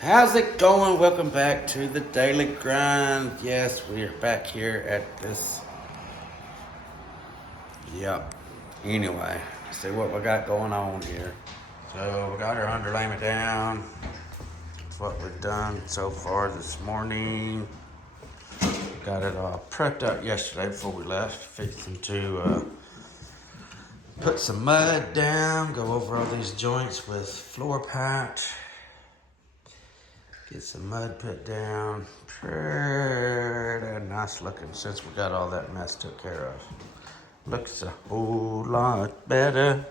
How's it going? Welcome back to the Daily Grind. Yes, we are back here at this. Yep. Anyway, see what we got going on here. So we got our underlayment down. That's what we've done so far this morning. Got it all prepped up yesterday before we left. Fixing to put some mud down, go over all these joints with floor patch. Get some mud put down. Pretty nice looking since we got all that mess took care of. Looks a whole lot better.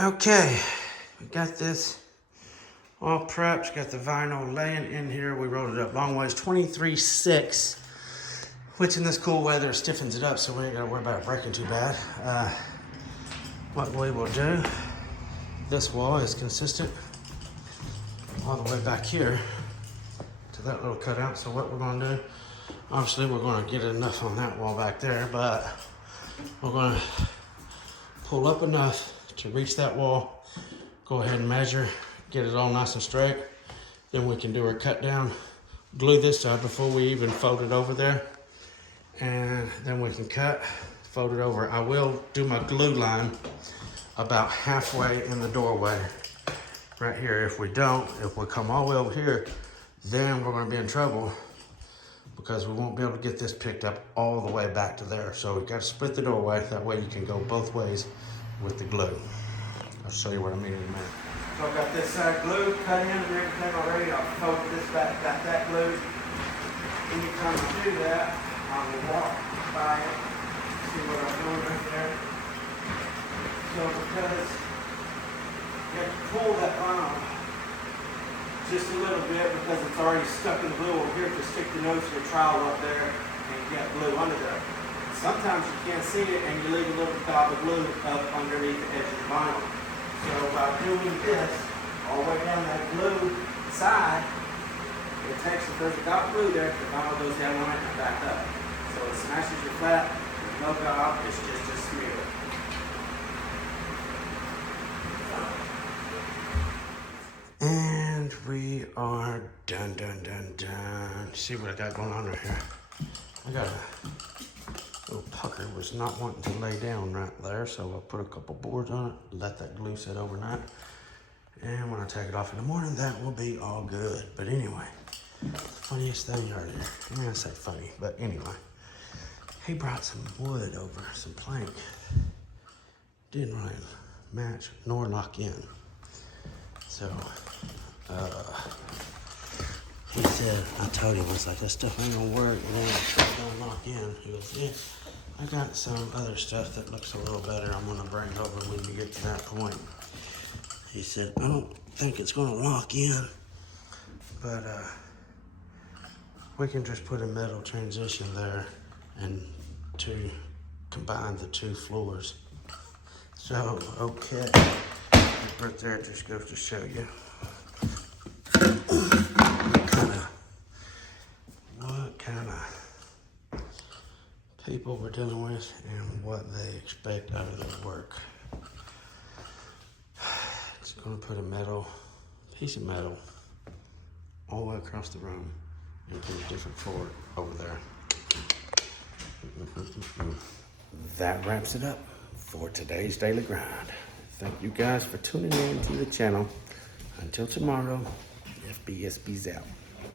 Okay, we got this all prepped. Got the vinyl laying in here. We rolled it up long ways, 23/6. Which in this cool weather stiffens it up so we ain't gotta worry about it breaking too bad. What we will do, this wall is consistent all the way back here to that little cutout. So what we're gonna do, obviously we're gonna get enough on that wall back there, but we're gonna pull up enough to reach that wall, go ahead and measure, get it all nice and straight. Then we can do our cut down, glue this side before we even fold it over there. And then we can cut, fold it over. I will do my glue line about halfway in the doorway right here. If we don't, if we come all the way over here, then we're gonna be in trouble because we won't be able to get this picked up all the way back to there. So we gotta split the doorway. That way you can go both ways with the glue. I'll show you what I mean in a minute. So I've got this side glued, cut in and everything already. I'll fold this back, got that glued. Anytime I do that, I will walk by it, see what I'm doing right there. So because you have to pull that vinyl just a little bit because it's already stuck in the glue over here, just stick the nose of your trowel up there and get glue under there. Sometimes you can't see it and you leave a little dot of glue up underneath the edge of the vinyl. So by doing this all the way down that glue side, it takes, if there's a dot of glue there, the vinyl goes down on it and back up. So as nice as you're flat, there's no dot, it's just a smear. And we are done. See what I got going on right here. I got a little pucker was not wanting to lay down right there, so I put a couple boards on it, let that glue set overnight. And when I take it off in the morning, that will be all good. But anyway, the funniest thing earlier, I mean, I say funny, but anyway, he brought some wood over, some plank. Didn't really match nor lock in. So, he said, I told him, I was like, that stuff ain't gonna work, it ain't gonna lock in. He goes, yeah, I got some other stuff that looks a little better. I'm gonna bring over when you get to that point. He said, I don't think it's gonna lock in, but we can just put a metal transition there and to combine the two floors. So, okay, right there just goes to show you what kind of people we're dealing with and what they expect out of their work. It's gonna put a piece of metal all the way across the room and put a different floor over there. That wraps it up for today's Daily Grind. Thank you guys for tuning in to the channel. Until tomorrow, FBSB's out.